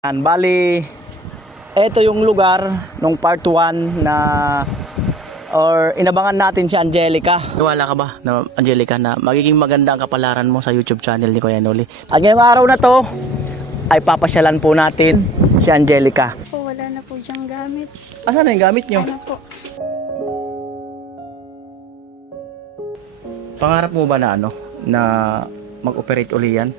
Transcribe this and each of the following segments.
Bali, ito yung lugar nung part 1 na inabangan natin si Angelica. Wala ka ba na Angelica na magiging maganda ang kapalaran mo sa YouTube channel ni Kuya Noli? At ngayong araw na to ay papasyalan po natin si Angelica. Po, wala na po diyang gamit. Asan na yung gamit nyo? Ano po? Pangarap mo ba na na mag-operate uli yan?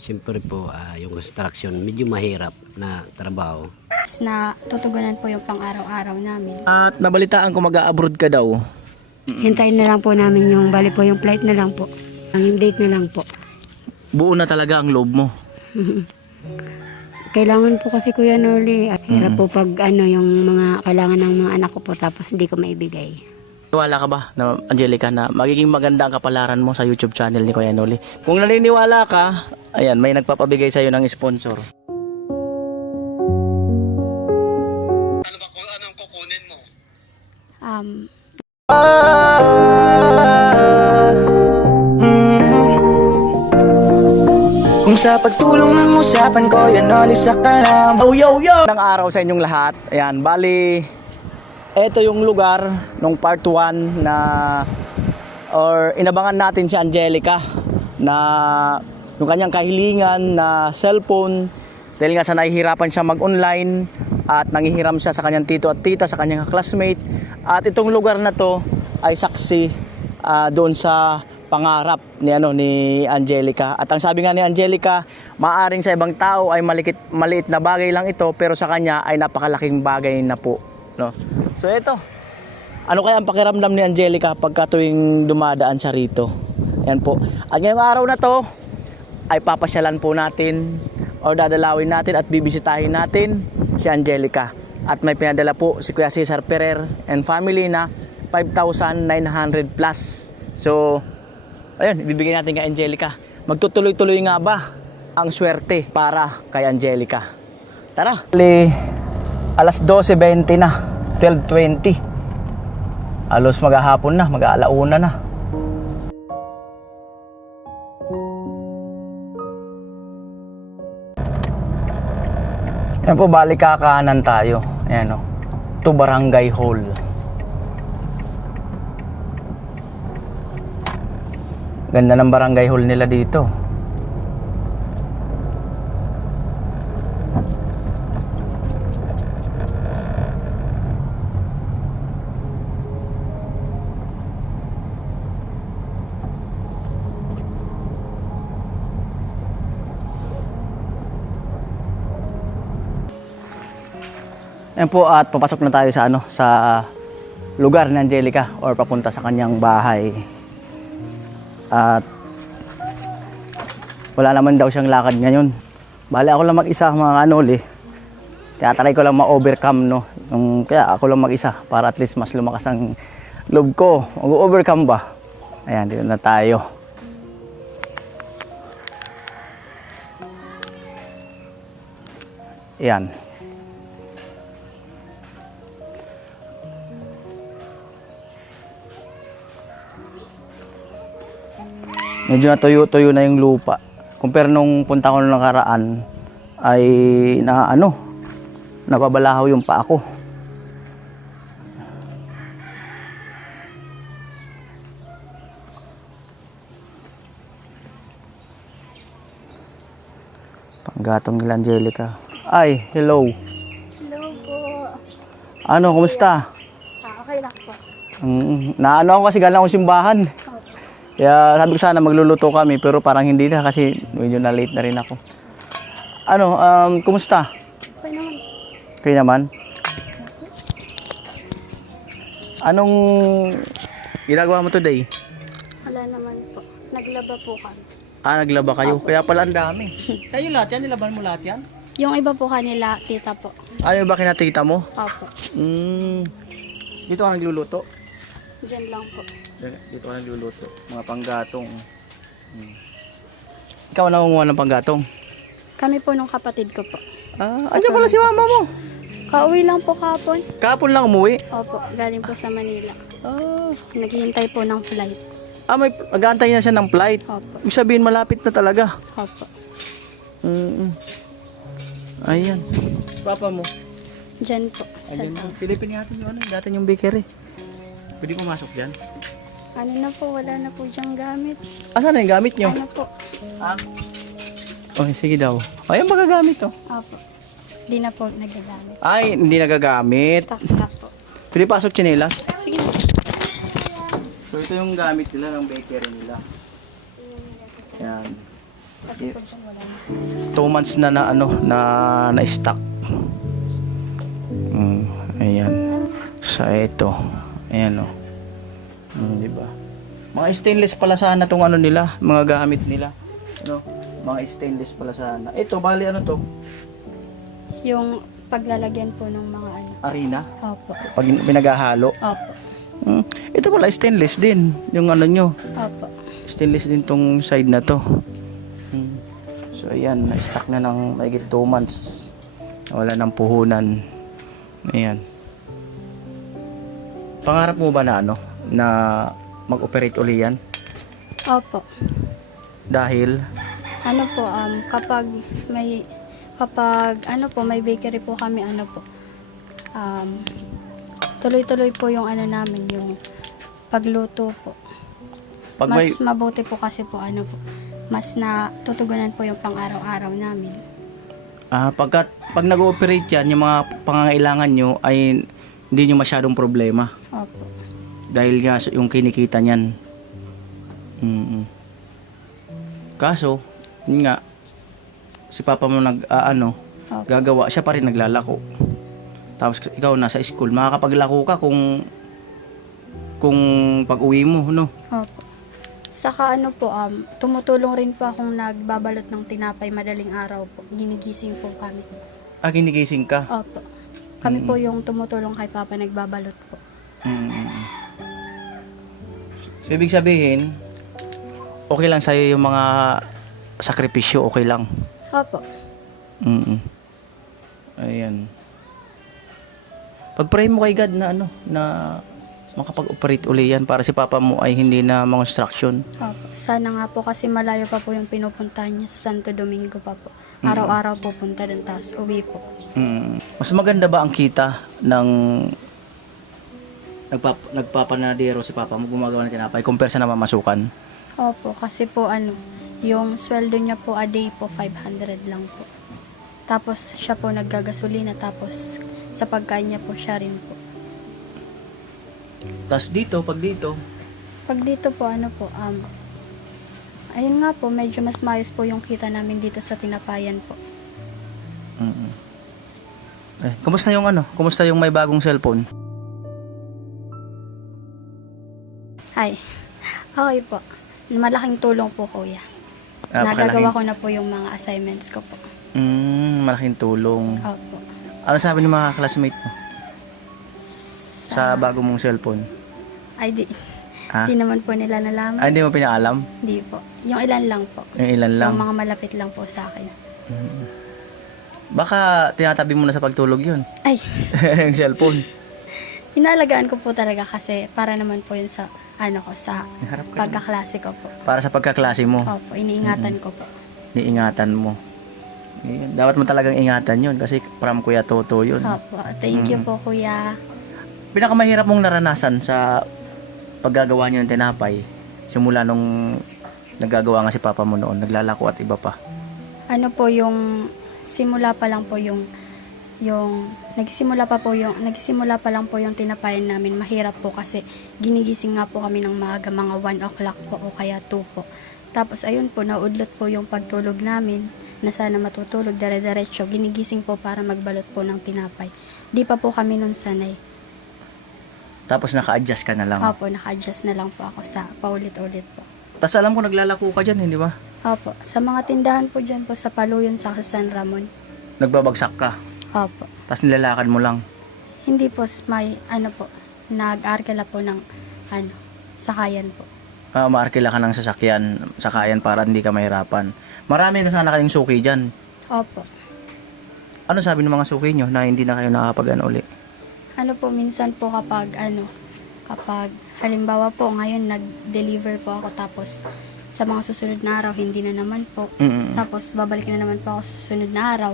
Siyempre po, yung construction, medyo mahirap na trabaho. Na tutugunan po yung pang-araw-araw namin. At nabalitaan ko mag-a-abroad ka daw. Hintayin na lang po namin yung bali po yung flight na lang po. Ang date na lang po. Buo na talaga ang loob mo. Kailangan po kasi Kuya Noli. Hirap po pag yung mga kailangan ng mga anak ko po tapos hindi ko maibigay. Wala ka ba na Angelica na magiging maganda ang kapalaran mo sa YouTube channel ni Kuya Noli? Kung naniniwala ka, ayan, may nagpapabigay sa iyo ng sponsor. Ano ba kung anong kukunin mo? Kung sa pagtulong ng usapan ko, yan Noli sa kalam. Yo! Ng araw sa inyong lahat. Ayan, bali, ito yung lugar nung part 1 na inabangan natin si Angelica na yung kanyang kahilingan na cellphone dahil nga sa nahihirapan siya mag-online at nangihiram siya sa kanyang tito at tita, sa kanyang classmate. At itong lugar na to ay saksi doon sa pangarap ni Angelica. At ang sabi nga ni Angelica, maaring sa ibang tao ay maliit na bagay lang ito, pero sa kanya ay napakalaking bagay na po, no? So ito, ano kaya ang pakiramdam ni Angelica pagka tuwing dumadaan siya rito? Ayan po. At ngayong araw na to ay papasyalan po natin o dadalawin natin at bibisitahin natin si Angelica. At may pinadala po si Kuya Cesar Ferrer and family na 5,900 plus. So, ayun, ibibigay natin kay Angelica. Magtutuloy-tuloy nga ba ang swerte para kay Angelica? Tara! Alas 12:20 na, 12:20. Alos maghahapon na, mag-aalauna na. Ayan po, balik kakanan tayo. Ayan o, to Barangay Hall. Ganda ng barangay hall nila dito. Ayan po, at papasok na tayo sa lugar ni Angelica or papunta sa kanyang bahay. At wala naman daw siyang lakad ngayon. Bale ako lang mag-isa mga kanoli. Kaya try ko lang ma-overcome, no. Kaya ako lang mag-isa para at least mas lumakas ang loob ko. Mag-overcome ba? Ayan, dito na tayo. Ayan. Medyo natuyo-tuyo na yung lupa. Compare nung punta ko nung nakaraan ay napabalahaw yung paa ko. Panggatong nila Angelica. Ay, hello. Hello po. Ano, kumusta? Okay lang po. Naano ako kasi galing akong simbahan. Kaya sabi ko sana magluluto kami pero parang hindi na kasi medyo na late na rin ako. Kumusta? Okay naman. Okay naman? Anong ginagawa mo today? Wala naman po. Naglaba po kami. Naglaba kayo? Kaya pala ang dami. Sa inyo lahat yan? Nilaban mo lahat yan? Yung iba po kanila, tita po. Ayaw ba kinatita mo? Opo. Dito ka nagluluto? Diyan lang po. Dito ka nagluluto. Mga panggatong. Ikaw ang nangunguha ng panggatong? Kami po nung kapatid ko po. Andiyan pala si mama mo. Kauwi lang po kahapon. Kahapon lang umuwi? Opo, galing po sa Manila. Ah, Naghihintay po ng flight. Mag-aantay na siya ng flight. Opo. Ibig sabihin, malapit na talaga. Opo. Ayan. Papa mo. Diyan po. Sa Ayan po. Silipin natin yung natin yung bakery. Pwede pumasok dyan. ano na po, wala na po diyang gamit. Asan na yung gamit nyo? Ano po? Okay, sige daw. Ayan, magagamit to. Opo. Di na po nagagamit. Ay, hindi nagagamit. Stock na po. Pwede pasok chinelas. Sige. So ito yung gamit nila ng bakery nila. Yan. Kasi po dyan wala na. 2 months na na stock. Ayan. So ito. Ayan oh. Di ba? Mga stainless pala sana tong nila, mga gamit nila. No? Mga stainless pala sana. Ito bali ano to? Yung paglalagyan po ng mga ano. Arena. Opo. Pag pinaghahalo. Opo. Ito pala stainless din yung nyo. Opo. Stainless din tong side na to. So ayan, na-stock na ng mahigit 2 months. Wala ng puhunan. Ayan. Pangarap mo ba na na mag-operate uli yan? Opo. Dahil Ano po, kapag may may bakery po kami, tuloy-tuloy po yung namin, yung pagluto po. pag may, Mas mabuti po kasi po, mas natutugunan po yung pang-araw-araw namin. pag nag-ooperate yan, yung mga pangangailangan nyo ay hindi nyo masyadong problema. Opo. Dahil nga yung kinikita niyan. Kaso, yun nga, si papa mo Opo. gagawa, siya pa rin naglalako. Tapos ikaw nasa school, makakapaglako ka kung pag-uwi mo, no? Opo. Saka tumutulong rin po akong nagbabalot ng tinapay madaling araw po. Ginigising po kami. Ginigising ka. Opo. Kami po yung tumutulong kay Papa, nagbabalot po. So, ibig sabihin, okay lang sa'yo yung mga sakripisyo, okay lang. Opo. Ayan. Pag-pray mo kay God na na makapag-operate uli yan para si papa mo ay hindi na construction. Opo. Sana nga po kasi malayo pa po yung pinupuntahan niya sa Santo Domingo pa po. Araw-araw po punta din, tapos uwi po. Mas maganda ba ang kita ng nagpapanadero si papa mo gumagawa ng tinapay compare sa namamasukan? Opo, kasi po yung sweldo niya po a day po 500 lang po. Tapos siya po naggagasolina, tapos sa pagkain niya po siya rin po. Tapos pag dito, Po ayun nga po, medyo mas mayos po yung kita namin dito sa tinapayan po. kumusta yung Kumusta yung may bagong cellphone? Ay, okay po. Malaking tulong po, kuya. Napakalaking- Nagagawa ko na po yung mga assignments ko po. Malaking tulong. Opo. Ano sabi ng mga classmate mo? Sa bago mong cellphone? Ay, di Ha? naman po nila nalaman. Hindi mo pinaalam? Hindi po. Yung ilan lang po. Yung ilan lang? Yung mga malapit lang po sa akin. Baka tinatabi mo na sa pagtulog yun. Ay, Yung cellphone. inalagaan ko po talaga kasi para naman po yun sa sa Harap ka dyan. pagkaklase ko po. Para sa pagkaklase mo. Opo, iniingatan ko po. Niingatan mo. Yun. Dapat mo talagang ingatan yun kasi from Kuya Toto yun. Opo, thank you po, kuya. Pinakamahirap mong naranasan sa paggagawa niyo ng tinapay simula nung naggagawa nga si papa mo noon, naglalako at iba pa. Yung simula pa lang po yung nagsimula pa lang po yung tinapayan namin. Mahirap po kasi ginigising nga po kami ng maaga, mga 1 o'clock po o kaya 2 po. Tapos ayun po, naudlot po yung pagtulog namin na sana matutulog dire-diretso. Ginigising po para magbalot po ng tinapay. Di pa po kami nun sanay. Tapos naka-adjust ka na lang. Opo, naka-adjust na lang po ako sa paulit-ulit po. Tapos alam ko naglalako ka dyan, hindi ba? Opo, sa mga tindahan po dyan po sa Paluyon sa San Ramon. Nagbabagsak ka. Opo. Tapos nilalakad mo lang. Hindi po, may nag-arkela po ng sakayan po. Maarkila ka ng sakayan para hindi ka mahirapan. Marami na sana kayong suki dyan. Opo. Ano sabi ng mga suki nyo na hindi na kayo nakapag uli? Minsan po kapag halimbawa po, ngayon nag-deliver po ako tapos sa mga susunod na araw, hindi na naman po. Tapos babalik na naman po ako sa susunod na araw.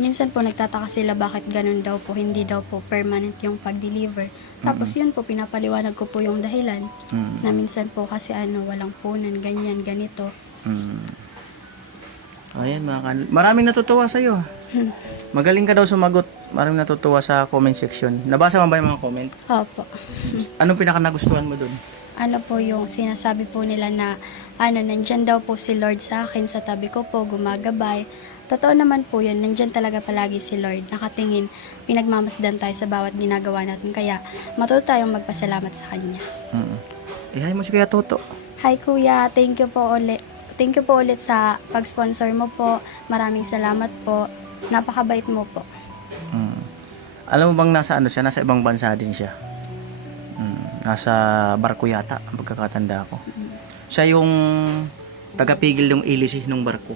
Minsan po nagtataka sila bakit ganun daw po, hindi daw po permanent yung pag-deliver. Tapos yun po, pinapaliwanag ko po yung dahilan na minsan po kasi walang punan, ganyan, ganito. Ayan mga kanoli. Maraming natutuwa sa'yo. Magaling ka daw sumagot. Maraming natutuwa sa comment section. Nabasa mo ba yung mga comment? Opo. Anong pinaka nagustuhan mo dun? Ano po yung sinasabi po nila na nandyan daw po si Lord sa akin, sa tabi ko po, gumagabay. Totoo naman po yun, nandyan talaga palagi si Lord, nakatingin, pinagmamasdan tayo sa bawat ginagawa natin, kaya matuto tayong magpasalamat sa Kanya. Ihay mo si Kuya Toto. Hi Kuya, thank you po ulit. Thank you po ulit sa pag-sponsor mo po. Maraming salamat po. Napakabait mo po. Alam mo bang nasa siya? Nasa ibang bansa din siya. Nasa barko yata, ang pagkakatanda ko. Siya yung tagapigil yung ilisi ng barko.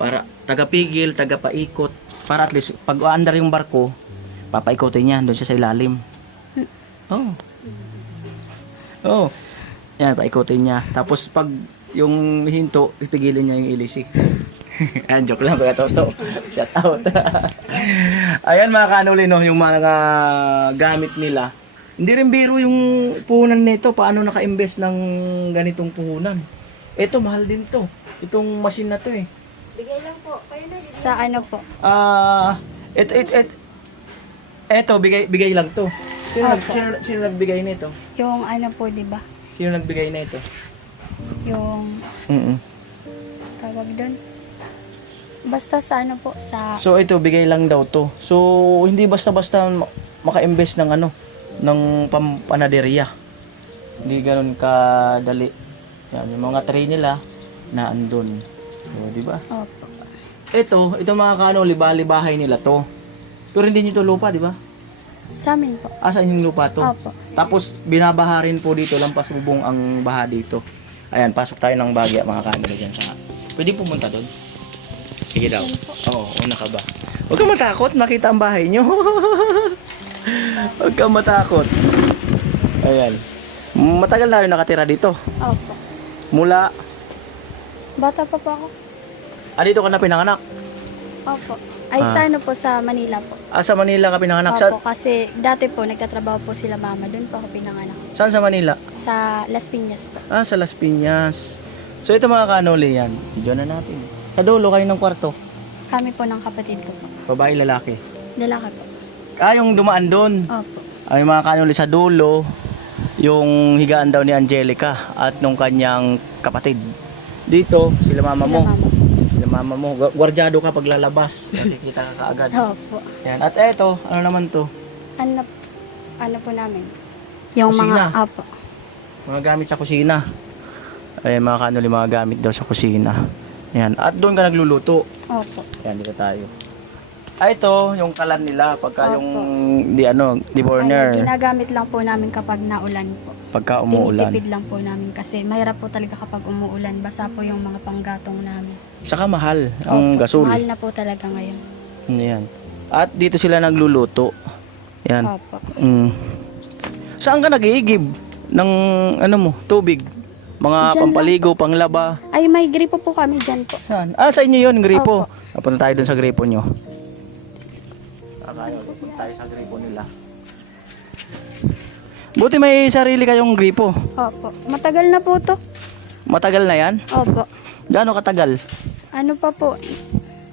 Para tagapigil, tagapaikot. Para at least, pag uandar yung barko, papaikotin niya, doon siya sa ilalim. Oh. Yan, paikotin niya. Tapos pag yung hinto, pipigilin niya yung ilisi. Ayan, joke lang, Kuya Toto. Shout out. Ayan mga kanuli, no, yung mga gamit nila. Hindi rin biro yung puhunan nito. Paano naka-invest ng ganitong puhunan? Ito, mahal din to. Itong machine na to eh. Sa ano po? Eto, bigay lang to. Sino nagbigay nito? Yung ano po, di ba? Sino nagbigay nito? Yung tawag doon. Basta sa ano po, sa... So ito, bigay lang daw to. So hindi basta-basta maka-invest ng ng panaderia. Hindi ganoon kadali. Yan, yung mga tray nila na andun. So, di ba? Opo. Ito mga kanoli, bahay nila to. Pero hindi nyo to lupa, di ba? Sa amin po. Asa yung lupa to? Opo. Tapos binabaha rin po dito, lampas bubong ang baha dito. Ayan, pasok tayo ng Bagya mga kanoli dyan sa... Pwede pumunta doon? Sige daw. Oo, una ka ba? Huwag kang matakot, nakita ang bahay nyo. Huwag kang matakot. Ayan. Matagal na rin nakatira dito. Opo. Mula, Bata pa po ako. dito ka na pinanganak. Opo. Ay, sa ano po, sa Manila po. Sa Manila ka pinanganak. Opo, kasi dati po, nagtatrabaho po sila mama. Doon po ako pinanganak. Saan sa Manila? Sa Las Piñas po. Sa Las Piñas. So ito mga kanoli yan. Diyan na natin. Sa dulo kayo ng kwarto. Kami po ng kapatid ko po. Babae, lalaki. Lalaki po. Yung dumaan doon. Opo. Ay mga kanoli sa dulo, yung higaan daw ni Angelica at nung kanyang kapatid. Dito, sila mama Sila mo. mama. Sila mama mo. Gwardyado ka pag lalabas. Nakikita ka kaagad. Opo. Yan. At eto, ano naman to? Ano po namin? Yung Kusina. mga, opo. Mga gamit sa kusina. Ayan mga kanoli, mga gamit daw sa kusina. Yan. At doon ka nagluluto. Opo. Yan, dito tayo. Ito, yung kalan nila. Pagka Opo. yung, di burner. Ginagamit lang po namin kapag naulan po. Pagka umuulan. Tinitipid lang po namin kasi mahirap po talaga kapag umuulan. Basa po yung mga panggatong namin. Saka mahal ang Opo. gasol. Mahal na po talaga ngayon. Yan. At dito sila nagluluto. Yan. Opo. Saan ka nag-iigib ng tubig? Mga Diyan pampaligo, panglaba. Ay, may gripo po kami dyan po. Saan? Sa inyo yun, gripo. Napunta tayo dun sa gripo nyo. Punta tayo sa gripo nila. Buti may sarili kayong gripo. Opo. Matagal na po to. Matagal na yan? Opo. Gaano katagal? Ano pa po?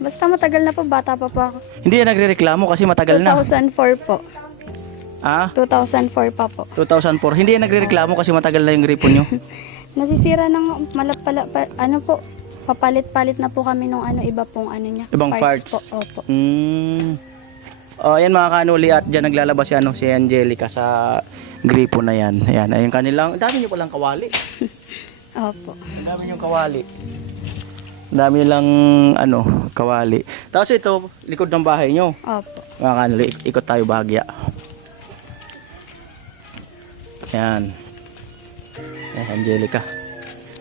Basta matagal na po. Bata pa po ako. Hindi yan nagre-reklamo kasi matagal na. 2004 po. 2004 pa po. 2004. Hindi yan nagre-reklamo kasi matagal na yung gripo nyo. Nasisira ng papalit-palit na po kami nung iba pong niya. Ibang parts. po. Opo. Yan mga kanuli, at dyan naglalabas si Angelica sa gripo na yan. Ayan, ayun kanilang, dami nyo palang kawali. Opo. Ang dami nyo kawali. Ang dami lang kawali. Tapos ito, likod ng bahay nyo. Opo. Mga kanuli, ikot tayo Bagya. Yan. Yes, Angelica.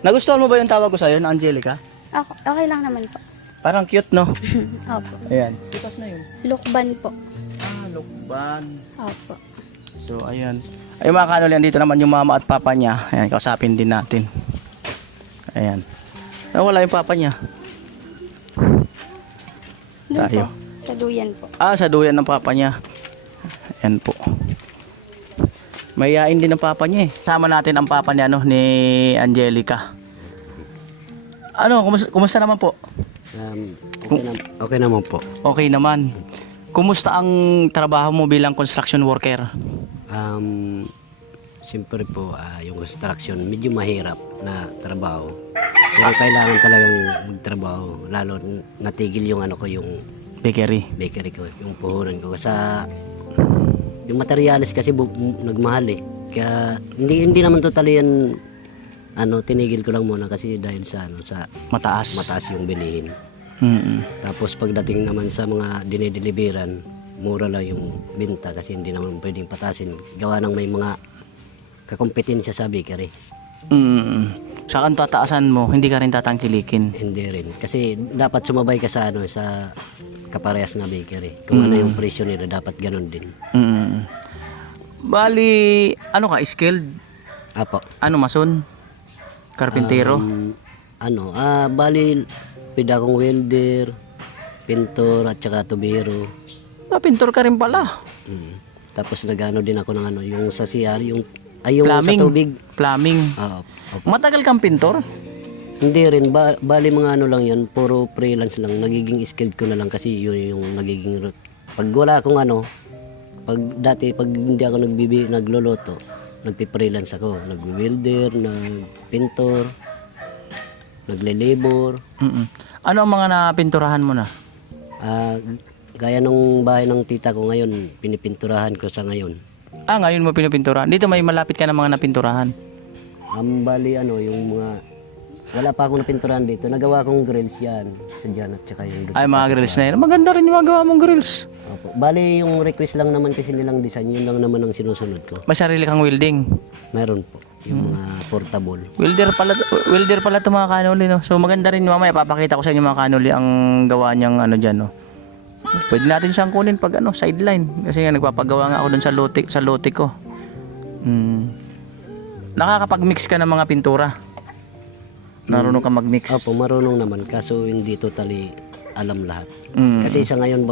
Nagustuhan mo ba yung tawag ko sa'yo na Angelica? Okay lang naman po. Parang cute, no? Opo. Ayan. Itas na yun. Lukban po. Lukban. Opo. So, ayan. Ay mga kanoli, andito naman yung mama at papa niya. Ayan, kausapin din natin. Ayan. Wala yung papa niya. Doon Tayo. po, sa duyan po. Sa duyan ng papa niya. Ayan po. Mayayain din ng papa niya eh. Sama natin ang papa niya ni Angelica. Kumusta naman po? Okay naman po. Okay naman. Kumusta ang trabaho mo bilang construction worker? Siyempre po, yung construction, medyo mahirap na trabaho. Pero kailangan talagang magtrabaho. Lalo natigil yung yung Bakery. bakery ko, yung puhunan ko. Sa yung materialis kasi nagmahal eh. Kaya hindi naman totally yan tinigil ko lang muna kasi dahil sa mataas yung bilihin. Tapos pagdating naman sa mga dinideliveran, mura lang yung binta kasi hindi naman pwedeng patasin. Gawa ng may mga kakompetensya sa bakery. Sa kang tataasan mo, hindi ka rin tatangkilikin. Hindi rin. Kasi dapat sumabay ka sa sa kaparehas na bakery. Kung ano yung presyo nila, dapat ganun din. Bali, skilled? Apo. Mason? Karpintero? Bali, pwede akong welder, pintor, at saka tubero. Pintor ka rin pala. Tapos nagano din ako ng yung sa CR, yung Plumbing. sa tubig. Plumbing. Opo. Matagal kang pintor? Hindi rin, bali mga lang yan, puro freelance lang. Nagiging skilled ko na lang kasi yun yung nagiging route. Pag wala akong pag hindi ako nagluluto, nagpi-freelance ako. Nag-welder, nag-pintor, nagle-labor. Ano ang mga napinturahan mo na? Gaya nung bahay ng tita ko ngayon, pinipinturahan ko sa ngayon. Ngayon mo pinipinturahan. Dito may malapit ka na mga napinturahan. Bali yung mga wala pa akong napinturahan dito. Nagawa kong grills yan sa dyan at saka yung Mga grills na yan. Maganda rin yung magawa mong grills. Opo. Bali yung request lang naman kasi nilang design, yun lang naman ang sinusunod ko. May sarili kang welding. Meron po. Yung mga portable. Welder pala ito mga kanuli, no? So maganda rin mamaya. Papakita ko sa inyo mga kanuli ang gawa niyang dyan, no? Pwede natin siyang kunin pag sideline. Kasi nga nagpapagawa nga ako dun sa lote ko. Nakakapag-mix ka ng mga pintura? Marunong ka mag-mix? Opo, marunong naman. Kaso hindi totally alam lahat. Kasi sa ngayon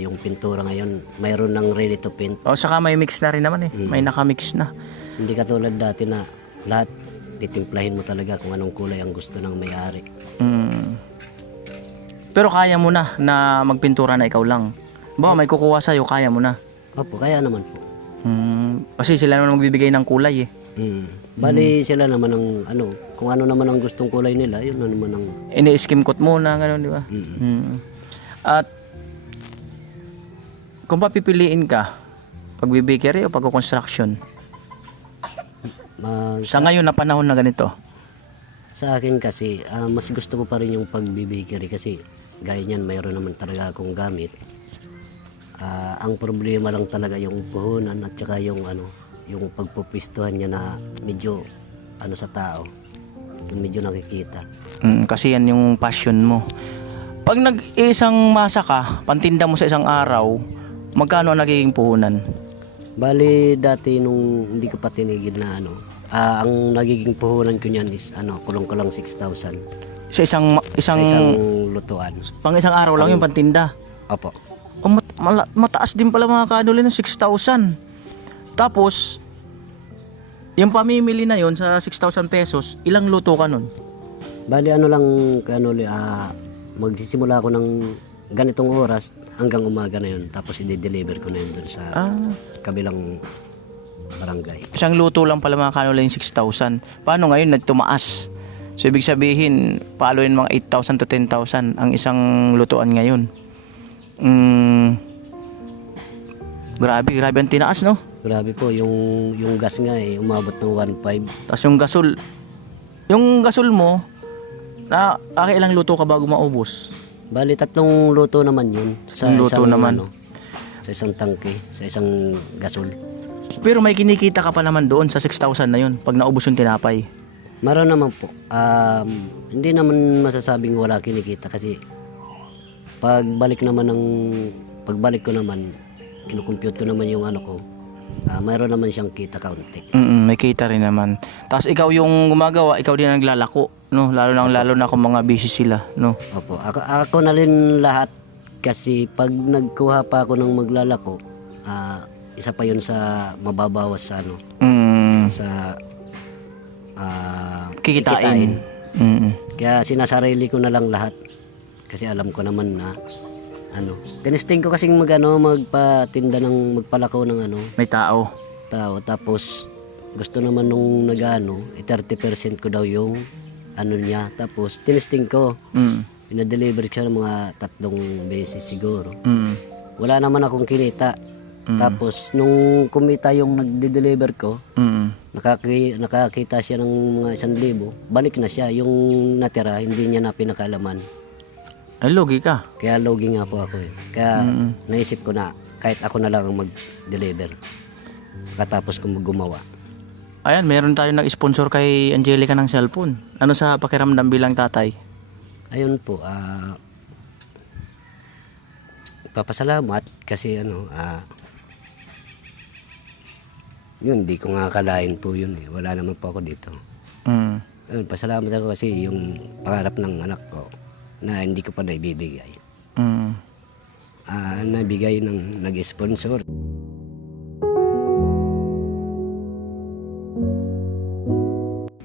yung pintura ngayon, mayroon ng ready to paint. Saka may mix na rin naman eh. May nakamix na. Hindi katulad dati na lahat titimplahin mo talaga kung anong kulay ang gusto ng may-ari. Pero kaya mo na magpintura na ikaw lang. May kukuha sa'yo, kaya mo na. Opo, kaya naman po. Kasi sila naman magbibigay ng kulay eh. Bali sila naman ang kung ano naman ang gustong kulay nila, yun na naman ang ini-skim coat muna, gano'n, di ba? At kung papipiliin ka, pagbibakery o pagko-construction? Sa ngayon na panahon na ganito. Sa akin kasi, mas gusto ko pa rin yung pagbibakery kasi gaya niyan, mayroon naman talaga akong gamit. Ang problema lang talaga yung puhunan at saka yung yung pagpupistuhan niya na medyo sa tao, yung medyo nakikita. Kasi yan yung passion mo. Pag nag-isang masa ka, pantinda mo sa isang araw, magkano ang nagiging puhunan? Bali dati nung hindi ko pa tinigil na ang nagiging puhunan ko niyan is kulong-kulang 6,000 Sa isang sa isang lutuan. pang isang araw lang yung pantinda. Opo. Mataas din pala mga kanuli ng 6,000. Tapos yung pamimili na yon sa 6,000 pesos, ilang luto ka nun? Bali lang magsisimula ako ng ganitong oras hanggang umaga na yun. Tapos i-deliver ko na yun dun sa kabilang barangay. Isang luto lang pala mga kanuli yung 6,000. Paano ngayon nagtumaas? So ibig sabihin, paaloin mga 8,000 to 10,000 ang isang lutuan ngayon. Grabe ang tinaas, no? Grabe po, yung gas nga umabot ng 1.5. Tapos yung gasol mo, ilang luto ka bago maubos? Bali 3 luto naman yun. Sa Luto isang naman. sa isang tangke, sa isang gasol. Pero may kinikita ka pa naman doon sa 6,000 na yun pag naubos yung tinapay. Meron naman po. Hindi naman masasabing wala kinikita kasi pagbalik ko naman, kinukompute ko naman yung ko, mayroon naman siyang kita kaunti. May kita rin naman. Tapos ikaw yung gumagawa, ikaw din ang naglalako, no? Lalo na kung mga busy sila, no? Opo, ako na rin lahat kasi pag nagkuha pa ako ng maglalako, isa pa yun sa mababawas sa ano, sa Kikitain. Kaya sinasarili ko na lang lahat kasi alam ko naman na ano, tinesting ko kasing magpatinda ng magpalakaw ng ano, May tao. tapos gusto naman nung 30% ko daw yung ano niya, tapos tinesting ko, pinadeliver siya ng mga 3 beses siguro. Wala naman akong kinita. Tapos nung kumita yung nagde-deliver ko, nakakita siya ng mga 1,000, balik na siya. Yung natira, hindi niya na pinakalaman. Ay, logi ka. Kaya logi nga po ako eh. Kaya naisip ko na kahit ako na lang ang mag-deliver. Katapos ko gumawa. Ayan, meron tayo nag-sponsor kay Angelica ng cellphone. Ano sa pakiramdam bilang tatay? Ayun po, papasalamat kasi yun, di ko nga akalain po yun eh. Wala naman po ako dito. Ayun, pasalamat ako kasi yung pangarap ng anak ko na hindi ko pa naibibigay. Nabigay ng nag-sponsor.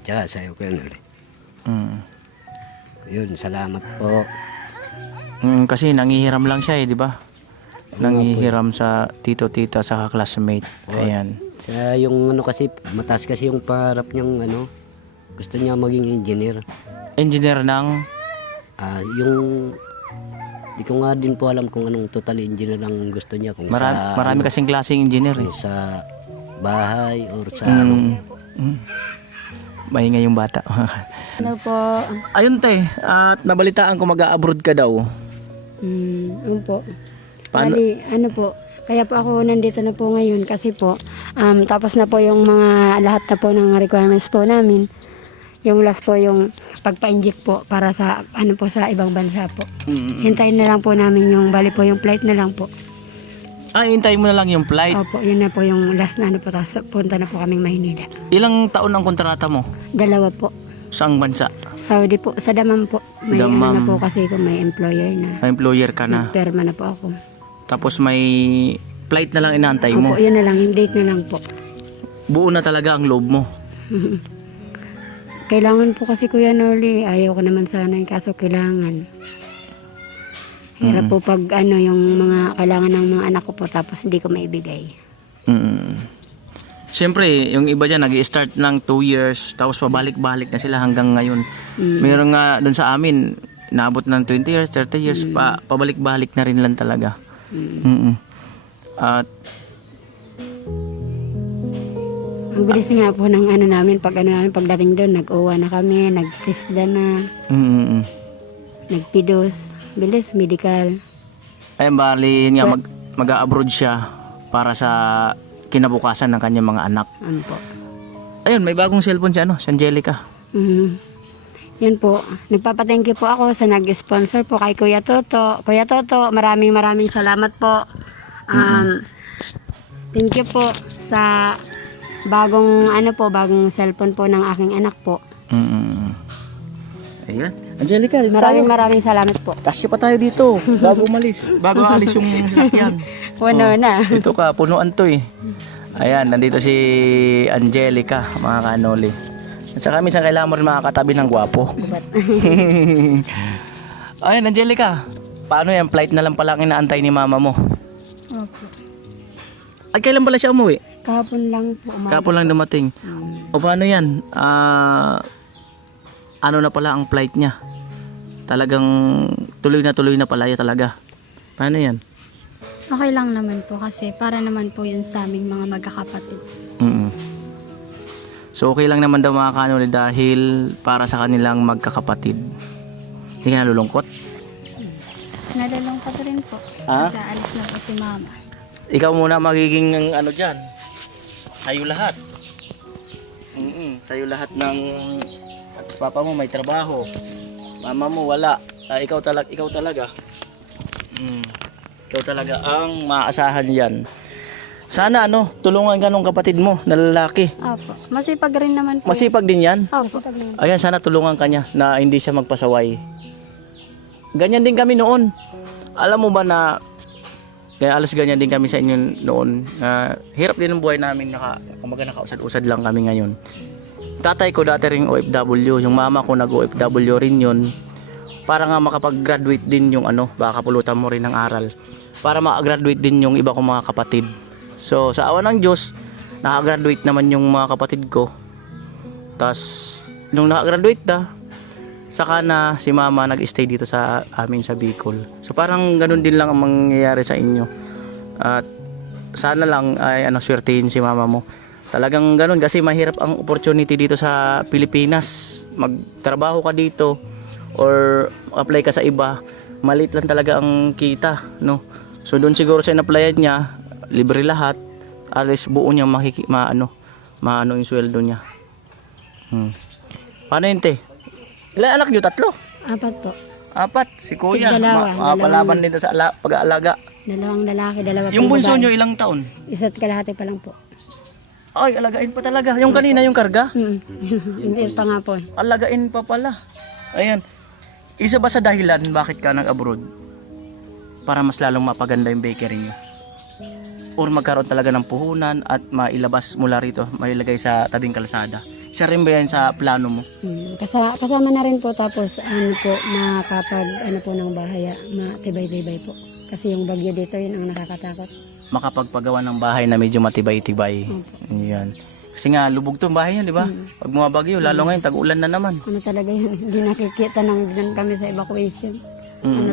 Tsaka sa'yo ko yun ulit. Yun, salamat po. Kasi nangihiram lang siya eh, di ba? Nangihiram sa tito-tita sa classmate. Ayan. Sa yung kasi, mataas kasi yung pangarap niyang gusto niya maging engineer. Engineer ng? Yung di ko nga din po alam kung anong total engineer ang gusto niya, kung Marami kasing klaseng engineer eh. kung sa bahay or sa Maingay yung bata. Ano po? Ayun te, at nabalitaan ko mag-a-abroad ka daw. Ano po? Paano? Bali, ano po? Kaya po ako nandito na po ngayon kasi po tapos na po yung mga lahat na po ng requirements po namin. Yung last po yung pagpa-inject po para sa sa ibang bansa po. Hintayin na lang po namin yung bali po yung flight na lang po. Hintayin mo na lang yung flight. Opo, yun na po yung last na po, tapos punta na po kaming Maynila. Ilang taon ang kontrata mo? 2 po. Saang bansa? Saudi po, sa Daman po. May Daman. na po kasi kung may employer na. May employer ka na. Nagperma na po ako. Tapos may flight na lang inaantay mo. Opo, yun na lang, yung date na lang po. Buo na talaga ang loob mo. Kailangan po kasi Kuya Noli, ayaw ko naman sana yung kaso kailangan. Hirap po pag yung mga kailangan ng mga anak ko po tapos hindi ko maibigay. Siyempre, yung iba dyan nag-i-start ng 2 years tapos pabalik-balik na sila hanggang ngayon. Meron nga doon sa amin, naabot ng 20 years, 30 years, pabalik-balik na rin lang talaga. At Ang bilis nga po ng namin, pagdating doon, nag-uwa na kami, nag-tisda na, nagpidos, bilis, medical. ayun, bali nga mag-a-abroad siya para sa kinabukasan ng kanyang mga anak. Ano po. Ayun, may bagong cellphone si Angelica. Yun po, nagpapathank you po ako sa nag-sponsor po kay Kuya Toto. Kuya Toto, maraming salamat po. Thank you po sa bagong cellphone po ng aking anak po. Ayan. Angelica, Maraming salamat po. kasya pa tayo dito bago umalis. Bago alis yung sasakyan. Puno na. Dito ka, punuan to eh. Ayan, nandito si Angelica, mga kanoli. At saka minsan kailangan mo rin makakatabi ng gwapo. Ayan, Angelica, paano yan? Flight na lang pala ang inaantay ni mama mo. Opo. Ay, kailan pala siya umuwi? Kahapon lang po. Kapon lang dumating. O paano yan? Ano na pala ang flight niya? Talagang tuloy na pala yan talaga. Paano yan? Okay lang naman po kasi para naman po yun sa aming mga magkakapatid. So okay lang naman daw mga kanoli dahil para sa kanilang magkakapatid. Hindi ka nalulungkot? Nalulungkot rin po. Kasi alis na po si mama. Ikaw muna magiging dyan. Sa'yo lahat. Sa'yo lahat ng papa mo may trabaho. Mama mo wala. Ikaw talaga. Ikaw talaga ang maaasahan diyan. Sana tulungan ka nung kapatid mo na lalaki. Opo. Masipag rin naman po. Masipag din yan. Opo. Ayan, sana tulungan ka niya na hindi siya magpasaway. Ganyan din kami noon. Alam mo ba na kaya alas ganyan din kami sa inyo noon. Hirap din ang buhay namin. Kumbaga nakausad-usad lang kami ngayon. Tatay ko dati ring OFW. Yung mama ko nag-OFW rin yun. Para nga makapag-graduate din yung baka pulutan mo rin ng aral. Para makagraduate din yung iba kong mga kapatid. So sa awa ng Diyos, nakagraduate naman yung mga kapatid ko. Tapos nung nakagraduate na, saka na si mama nag-stay dito sa amin sa Bicol. So parang ganun din lang ang mangyayari sa inyo. At sana lang ay swertehin si mama mo. Talagang ganun kasi mahirap ang opportunity dito sa Pilipinas. Magtrabaho ka dito or apply ka sa iba, maliit lang talaga ang kita, no? So doon siguro sa in-applyan niya, libre lahat. At least buo niya maano yung sweldo niya. Paano yun, te? Ilan anak niyo? 3? 4 po. 4, si kuya. Dalawa. Palaban din sa pag-aalaga. 2 lalaki, 2 Yung bunso babae. niyo ilang taon? 1 kalahati pa lang po. Ay, alagain pa talaga. Yung kanina yung karga? Hindi pa nga po. Alagain pa pala. Ayan. Isa ba sa dahilan bakit ka nag-abroad? Para mas lalong mapaganda yung bakery niyo? Or magkaroon talaga ng puhunan at mailabas mula rito, mailagay sa tabing kalsada? Isa rin ba yan sa plano mo? Kasama na rin po, tapos makapag po ng bahay, matibay-tibay po. Kasi yung bagyo dito, yun ang nakakatakot. Makapagpagawa ng bahay na medyo matibay-tibay. Yan. Kasi nga, lubog to ang bahay yan, di ba? Pag bumabagyo, lalo ngayon, tag-ulan na naman. Talaga yun, hindi nakikita nang dyan kami sa evacuation.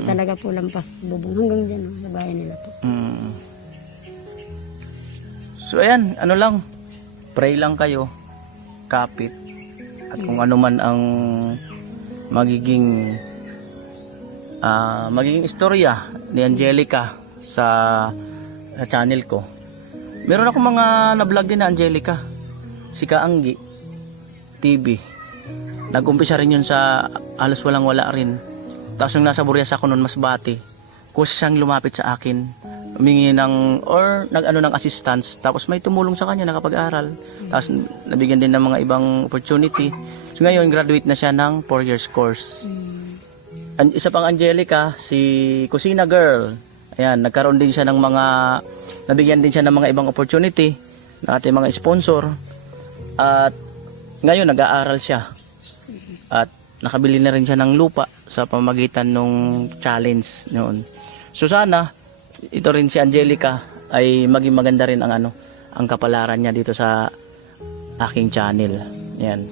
Talaga po lampas bubong hanggang dyan sa bahay nila po. So ayan, lang, pray lang kayo, kapit, at kung ano man ang magiging istorya ni Angelica sa channel ko. Meron ako mga na-vlog din na Angelica, si Kaanggi TV. Nag-umpisa rin yun sa halos walang-wala rin. Tapos nung nasa Burias ako noon, Masbate, kusa siyang lumapit sa akin, humingi ng ng assistance. Tapos may tumulong sa kanya, nakapag-aral. Tapos nabigyan din ng mga ibang opportunity. So ngayon, graduate na siya ng 4 years course. Isa pang Angelica, si Kusina Girl. Ayan, nagkaroon din siya ng nabigyan din siya ng mga ibang opportunity ng ating mga sponsor. At ngayon, nag-aaral siya. At nakabili na rin siya ng lupa sa pamamagitan ng challenge noon. So sana ito rin si Angelica ay maging maganda rin ang kapalaran niya dito sa aking channel. Yan.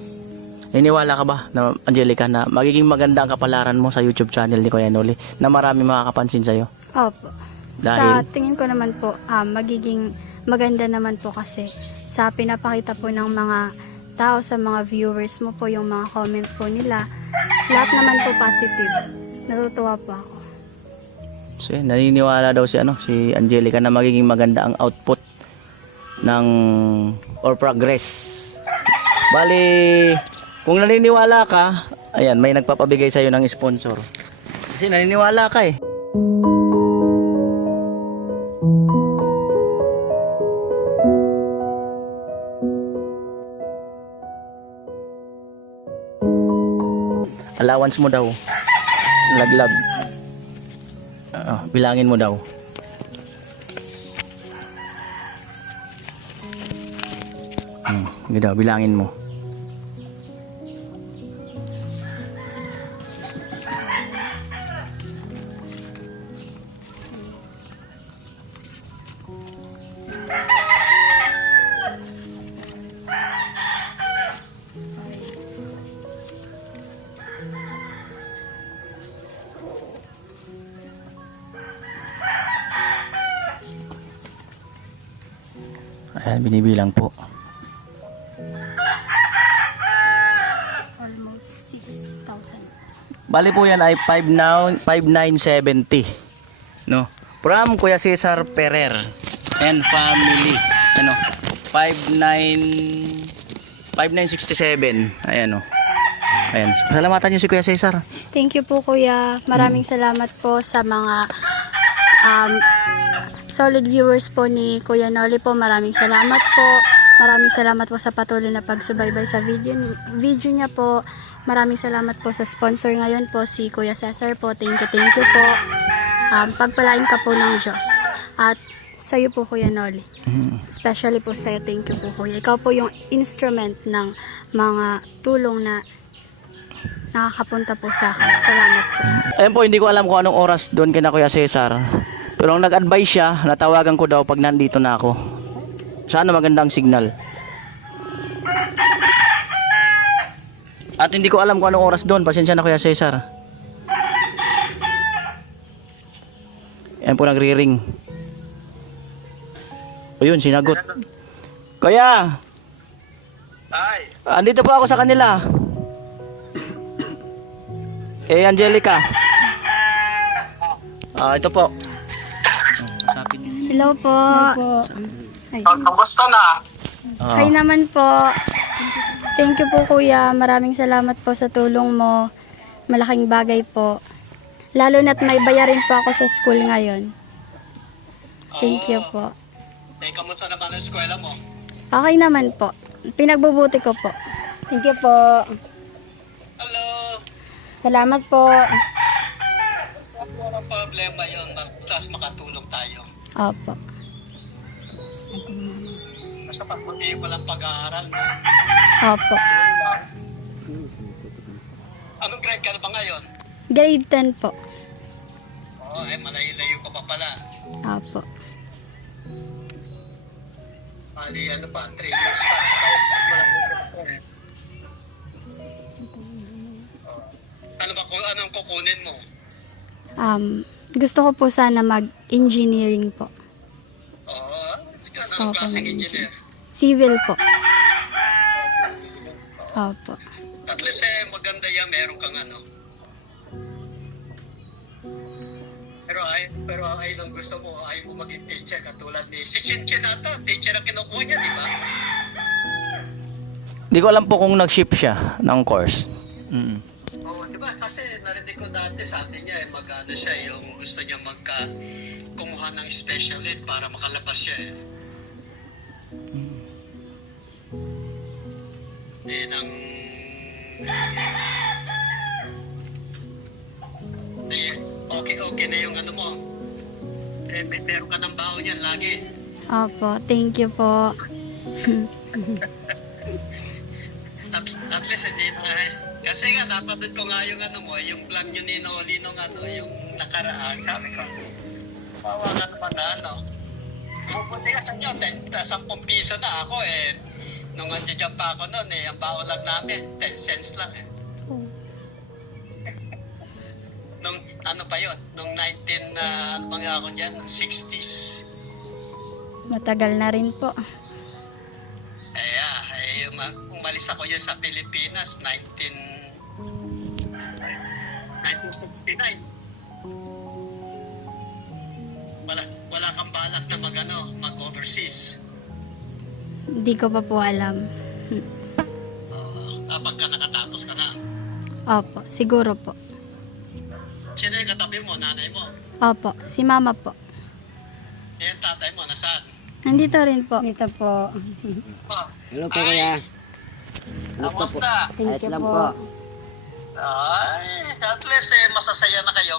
Niniwala ka ba na Angelica na magiging maganda ang kapalaran mo sa YouTube channel ni Kuya Noli na marami makakapansin sa iyo? Opo. Dahil Sa tingin ko naman po, magiging maganda naman po kasi sa pinapakita po ng mga tao, sa mga viewers mo po, yung mga comment po nila, lahat naman po positive. Natutuwa po ako. so, naniniwala daw si Angelica na magiging maganda ang output or progress. Bali, kung naniniwala ka, ayan, may nagpapabigay sa iyo ng sponsor. Kasi naniniwala ka eh. Allowance mo daw. Laglag. Bilangin mo daw. Daw, bilangin mo. Ayan, binibilang po. Almost 6,000. Bali po yan ay 5,970. No? From Kuya Cesar Ferrer and family. 5,967. Ayan o. Ayan. Salamatan niyo si Kuya Cesar. Thank you po, Kuya. Maraming salamat po sa mga solid viewers po ni Kuya Noli po, maraming salamat po. Maraming salamat po sa patuloy na pagsubaybay sa video niya po. Maraming salamat po sa sponsor ngayon po, si Kuya Cesar po. Thank you po. Pagpalain ka po ng Diyos. At sa'yo po, Kuya Noli. Especially po sa'yo, thank you po, Kuya. Ikaw po yung instrument ng mga tulong na nakakapunta po sa akin. Salamat po. Ayun po, hindi ko alam kung anong oras doon kina Kuya Cesar. Pero ang nag-advise siya, natawagan ko daw pag nandito na ako. Sana magandang signal. At hindi ko alam kung anong oras doon. Pasensya na Kuya Cesar. Ayan po nagri-ring. O yun, sinagot. Kuya! Ay, Andito po ako sa kanila. Angelica. Ito po. Hello po. Ay. kamusta na? Hi naman po. Thank you po, Kuya. Maraming salamat po sa tulong mo. Malaking bagay po. Lalo na't may bayarin po ako sa school ngayon. Thank you po. Kamusta naman ang eskwela mo? Okay naman po. Pinagbubuti ko po. Thank you po. Hello. Salamat po. Sa walang problema yun, tapos makatulong tayo. Opo. Basta pagputi mo lang pag-aaral mo. Opo. Anong grade ka na ba ngayon? Grade 10 po. Oo, malayo-layo ka pa pala. Opo. Mali, ano pa, 3 years pa. Kahit malaki ka eh. Ano ba kung anong kukunin mo? Gusto ko po sana mag-engineering po. Oo, Gusto anong ko klaseng mag-engineering. engineer? Civil po. Opo. At least maganda yan, meron kang ano. Pero ay nung gusto mo, ay mo maging teacher katulad ni si Chinchin ata, teacher ang kinukuha niya, di ba? Hindi ko alam po kung nag-ship siya ng course. Oo, di ba? Kasi narinig ko dati sa atin niya, mag-ano siya, yung gusto niya kumuha ng special ed para makalabas siya eh. Ang okay na yung ano mo. Meron ka ng baon yan lagi. Opo. Thank you po. At least hindi na kasi nga napanood ko nga yung ano mo, yung vlog nyo ni Noli nung ano, yung nakaraan. Sabi ko, bawa ka naman na ano. Pupunti ka sa inyo, 10 piso na ako eh. Nung andyan pa ako noon eh, ang baon lang namin, 10 cents lang eh. Nung ano pa yun, nung 60s. Matagal na rin po. Umalis ako yun sa Pilipinas, 1969. Wala kang balak na mag-overseas. Hindi ko pa po alam. Pagka nakatapos ka na. Opo. Siguro po. Sino yung katabi mo, nanay mo? Opo. Si mama po. Yung tatay mo, nasaan? Nandito rin po. Dito po. Hello po kuya. Kamusta? Ayos lang po. Ay, at least masasaya na kayo.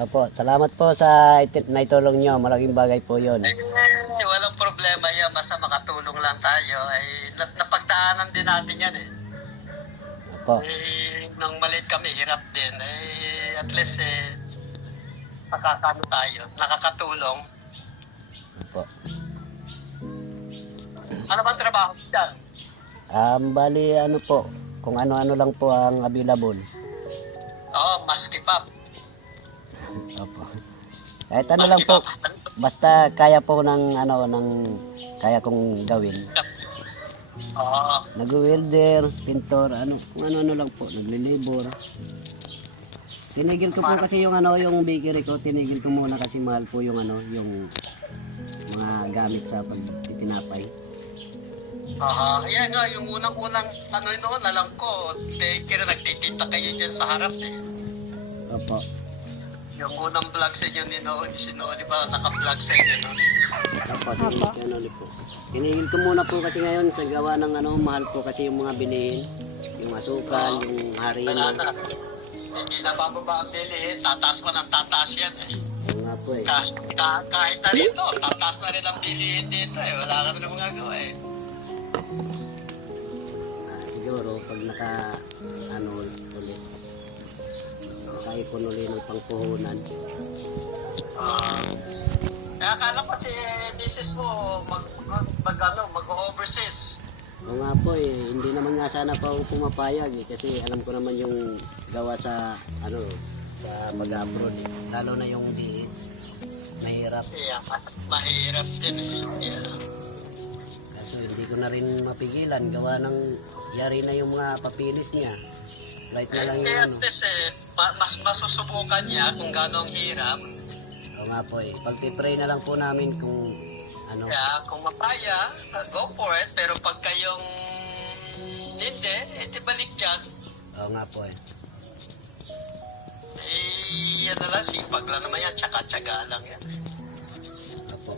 Opo, salamat po sa naitulong nyo. Malaking bagay po yun. Walang problema yan. Basta makatulong lang tayo. Napagdaanan din natin yan eh. Opo. Nang maliit kami, hirap din. At least nakakatulong. Opo. Ano ba trabaho dyan? Bali ano po, kung ano-ano lang po ang available. Oo, maski pa. Opo. Kahit ano lang po, basta kaya po ng kaya kong gawin. Oo. Nag-welder, pintor, kung ano-ano lang po, naglilibor. Tinigil ko po kasi yung yung bakery ko, tinigil ko muna kasi mahal po yung yung mga gamit sa pagtitinapay. Ayan nga, yung unang-unang noon, alam ko, kaya nagtitinta kayo dyan sa harap eh. Opo. Yung unang vlog sa inyo ni Noli, si Noli ba naka-vlog sa inyo, no? Tapos, ano ulit po. Hinihil ko muna po kasi ngayon sa gawa ng ano, mahal po kasi yung mga bilihin. Yung asukal, yung Wala harina. na. Hindi na bababa ang bilihin, tataas pa ng tataas yan eh. Oo nga po eh. Kahit na rito, tataas na rin ang bilihin dito eh. Wala ka na magagawa eh. Siguro, pag ano ulit, nakaipon ulit ng pangpuhunan. Kaya akala ko si misis mo mag-overseas. Oo nga po eh, hindi naman nga sana pa ako pumapayag eh, kasi alam ko naman yung gawa sa ano, sa pag-abroad eh. Lalo na yung DH, mahirap. Yeah, mahirap din eh. Yeah. Kaso hindi ko na rin mapigilan, gawa ng yari na yung mga papilis niya. Light na lang yung Kaya ano. at least mas masusubukan niya kung gano'ng hirap. Oo nga po eh, pagpipray na lang po namin kung ano. Kaya kung mapaya, go for it. Pero pag kayong hindi, balik dyan. Oo nga po eh. Yan na lang, sipag lang naman yan. Tsaka-tsaga lang yan. Opo.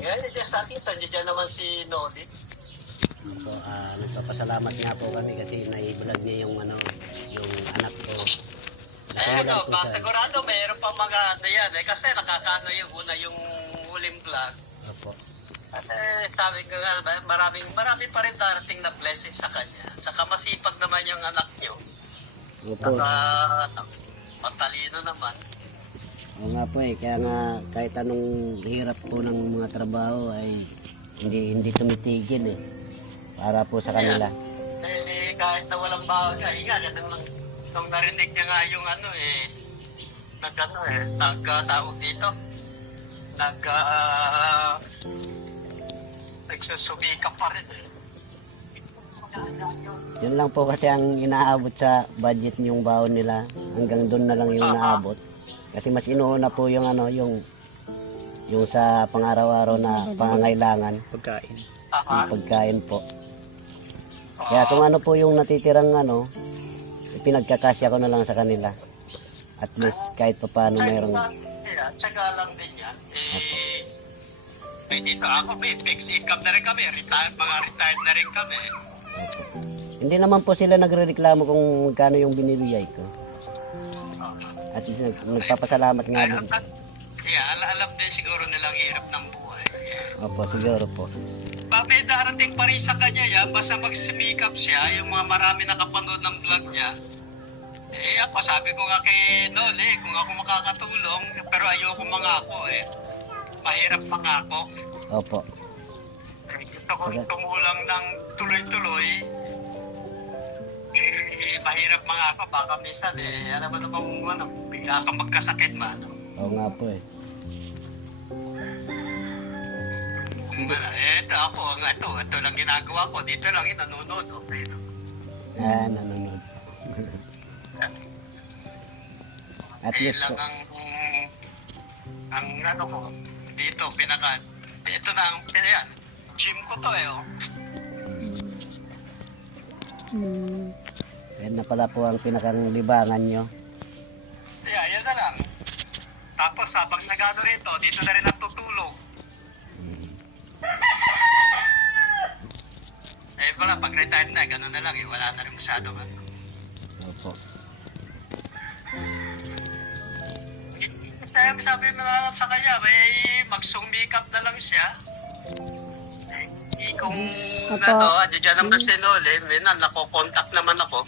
Ngayon, dyan sa akin, dyan naman si Noli. Opo, nagpapasalamat nga po kami kasi nai-vlog niya yung ano, yung anak ko. Nasulat po siya. Sigurado mayroon pa mga ano yan eh. Kasi nakakano yung una yung huling vlog. Opo. At sabi ko nga, marami pa rin darating na blessing sa kanya. Saka masipag naman yung anak niyo. Opo. Saka matalino naman. Oo nga po eh, kaya nga kahit anong hirap po ng mga trabaho ay hindi tumitigil eh. Para po sa kanila. Kahit na walang baon niya, nung narinig niya nga yung ano nagtawag dito, nagsusumika pa rin eh. Yun lang po kasi ang inaabot sa budget yung baon nila. Hanggang doon na lang yung inaabot. Kasi mas inuuna po yung ano, yung sa pang-araw-araw na pangangailangan, Pagkain. yung pagkain po. Kaya kung ano po yung natitirang ano, pinagkakasya ko na lang sa kanila. At least kahit pa paano mayroong... Tsaga lang din yan. May dito ako, may fixed income na rin kami. Mga retired na rin kami. Hindi naman po sila nagrereklamo kung magkano yung binibigay ko. At least nagpapasalamat nga din. Kaya alam din siguro nilang hirap ng buhay. Opo, siguro po. May darating pa rin sa kanya yan, basta magsimikap siya, yung mga marami nakapanood ng vlog niya. Ako sabi ko nga kay Noli, kung ako makakatulong, pero ayoko mangako eh. Mahirap mangako. Opo. Gusto ko tumulang ng tuloy-tuloy. Mahirap mangako, baka minsan alam mo namang bigla kang magkasakit man. Oo nga po eh. Ito lang ginagawa ko. Dito lang nanonood. Okay. Nanonood. At least lang po. ang ano ko. Dito, ito na ang yan. Gym ko to oh. Yan na pala po ang pinakang libangan nyo. Kaya, yan na lang. Tapos, habang nagano rito, dito na rin ang tutulog. Wala, pag retired na, gano'n na lang wala na rin masyado man. Opo. Sabi mo na lang sa kanya, may magsumikap na lang siya. Kung dyan naman si Noli, nakokontak naman ako.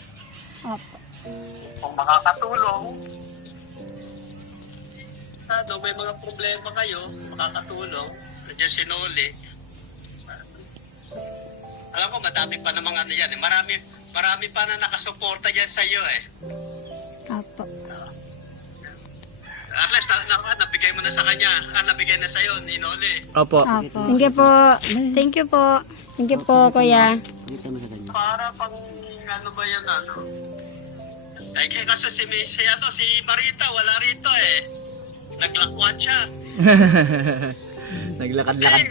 Opo. Kung makakatulong, may mga problema kayo, makakatulong, nandiyan si Noli. Alam ko, madami pa namang ano yan. Marami pa na nakasuporta dyan sa iyo eh. Opo. At least, nabigay mo na sa kanya. Nabigay na sa iyo ni Noli. Opo. Opo. Thank you po. Thank you po. Thank you po, kuya. Dito mo sa kanya. Para pang ano ba yan kaso si Marita wala rito eh. Naglakwat siya. Naglakad-lakad.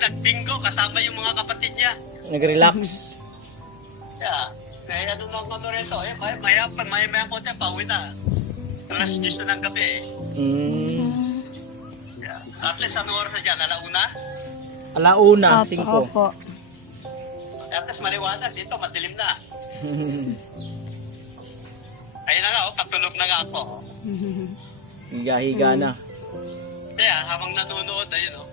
Nagbingo kasama yung mga kapatid niya. Nag-relax. Kaya ano lang ano rito. Maya konti, pauwi na. Alas 10 na ng gabi eh. Yeah. At least ano oras na dyan? Alauna? Alauna, Opo, 5. opo. At least maliwanag dito, madilim na. Ayun na nga, patulog na nga ako. Higa-higa na. Kaya habang nanonood, ayun o.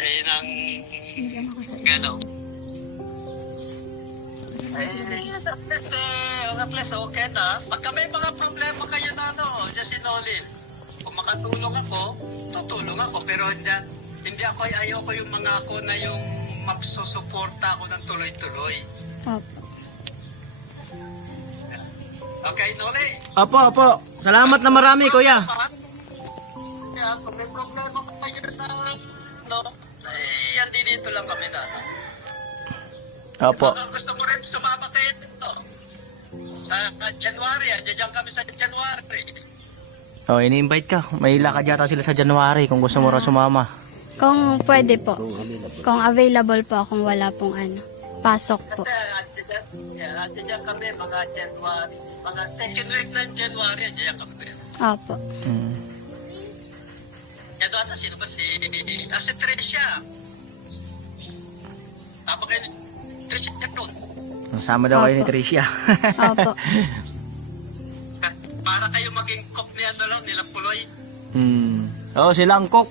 Ayun ang gano'n. At least okay na. Pagka may mga problema kayo na dyan sinolin, kung makatulong ako, tutulong ako. Pero hindi ako, ayoko yung mga ako na yung magsusuporta ako ng tuloy-tuloy. Opo. Okay, Noli? Opo. Salamat na marami, kuya. Kaya kung may problema ko kayo na, yan dito lang kami na. Opo. Baka gusto mo rin sumama kayo dito. Sa January, diyan kami sa January. Oh, ini-invite ka. May lakad yata sila sa January kung gusto mo raw sumama. Kung pwede po. Kung available po, kung wala pong pasok po. Kasi diyan kami mga January, mga second week ng January, diyan kami. Opo. Kaya doon sino ba si Tricia? Tama kayo ni Tricia doon. Sama daw kayo ni Tricia. Opo. Para kayo maging cook ni nila Puloy. Oo, sila ang cook.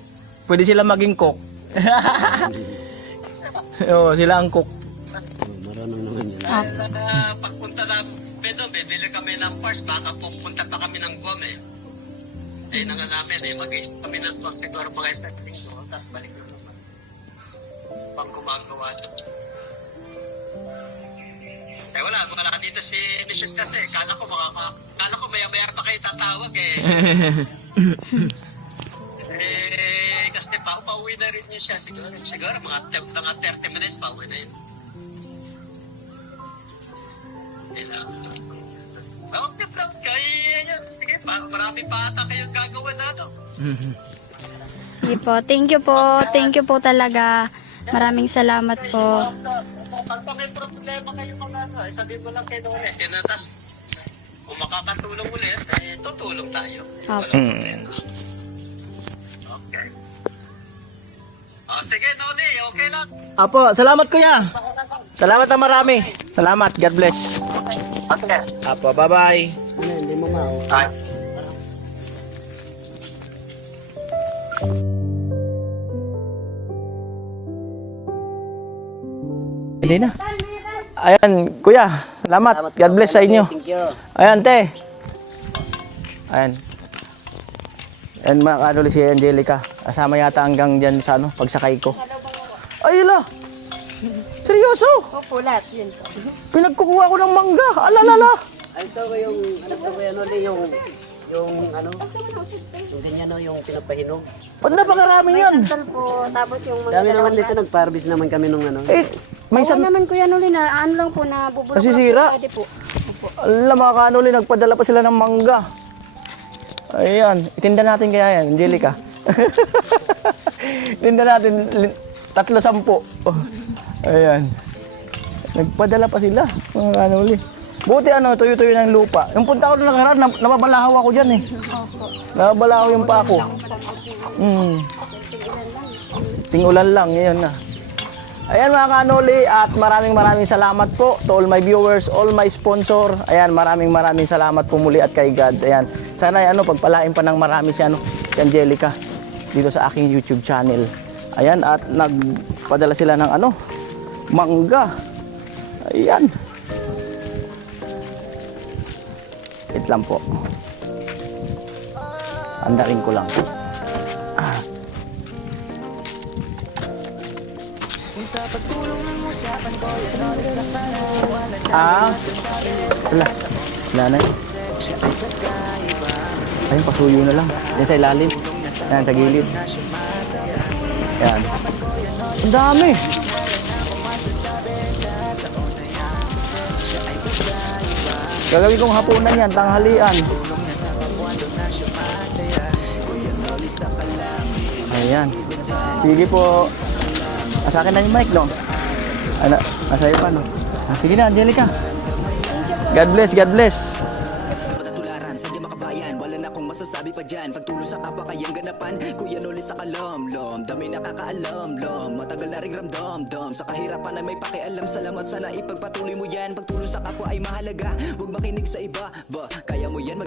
Pwede sila maging cook. Oo, sila ang cook. Marunong naman yun. Pagpunta namin doon, bibili kami ng parts, baka pupunta pa kami ng Gome. Eh, na nga namin, mag-isip kami ng pag siguro mga isang linggo, tapos balik doon sa pang gumagawa doon. Eh, wala dito si Mrs. kasi, kala ko maya-maya pa kayo tatawag eh. Kasi pauwi na rin niya siya, siguro mga 30 minutes, pauwi na yun. Okay, Frank. Sige, marami pa ata kayong gagawin na, no? Sige po. Thank you po. Thank you po talaga. Maraming salamat po. Pag may problema kayo mga sabihin mo lang kayo ulit. Tapos, kung makakatulong ulit, tutulong tayo. Opo. Okay. Sige, Noni, okay lang. Apo, salamat kuya. Salamat na marami. Salamat, God bless. Okay. Apo, bye-bye. Hindi mo mao. Hindi na. Ayan, kuya. Salamat. God bless sa inyo. Thank you. Ayan, te. Ayan. Ayan, makakaduli si Angelica. Kasama yata hanggang dyan sa pagsakay ko. Ay, ila. Seryoso? Opo, lahat yun po. Pinagkukuha ko ng mangga. Alalala. Ay, ito ko yung, yung ganyan yung pinapahinog. Ba't napakarami yan? Tal po, tapos yung mga Dami naman dito, nagparbis naman kami nung Eh, may Oo isang... naman Kuya Noli na ano lang po na bubulok. Nasisira? Pwede po. Opo. Alam, mga kanuli, nagpadala pa sila ng mangga. Ayan, itinda natin kaya yan, Angelica. Itinda natin 3-10. Ayan. Nagpadala pa sila, mga kanuli. Buti tuyo-tuyo ng lupa. Yung punta ko doon nakaraan, nababalahaw ako dyan eh. Nababalahaw yung pa ako. Ting-ulan lang, ngayon na. Ayan mga kanoli, at maraming salamat po to all my viewers, all my sponsor. Ayan, maraming salamat po muli at kay God. Ayan, sana pagpalain pa ng marami si Angelica dito sa aking YouTube channel. Ayan, at nagpadala sila ng mangga. Ayan. Wait lang po. Andarin ko lang. Wala. Wala na yun. Ayun, pasuyo na lang. Yan sa ilalim. Yan, sa gilid. Yan. Ang dami. Gagawin kong hapunan yan, tanghalian. Ayan. Sige po. Sa akin na yung mic, no? Ano, nasa iyo pa, no? Sige na, Angelica. God bless, God bless. Patatularan, sadya makabayan. Wala na akong masasabi pa dyan. Pagtulong sa kapwa kayang ganapan. Kuya Noli sa kalamlam, dami nakakaalam-lam. Matagal na ring ramdam-dam. Sa kahirapan ay may pakialam. Salamat, sana ipagpatuloy mo yan. Pagtulong sa kapwa ay mahalaga. Huwag makinig sa iba, ba? Kaya mo yan,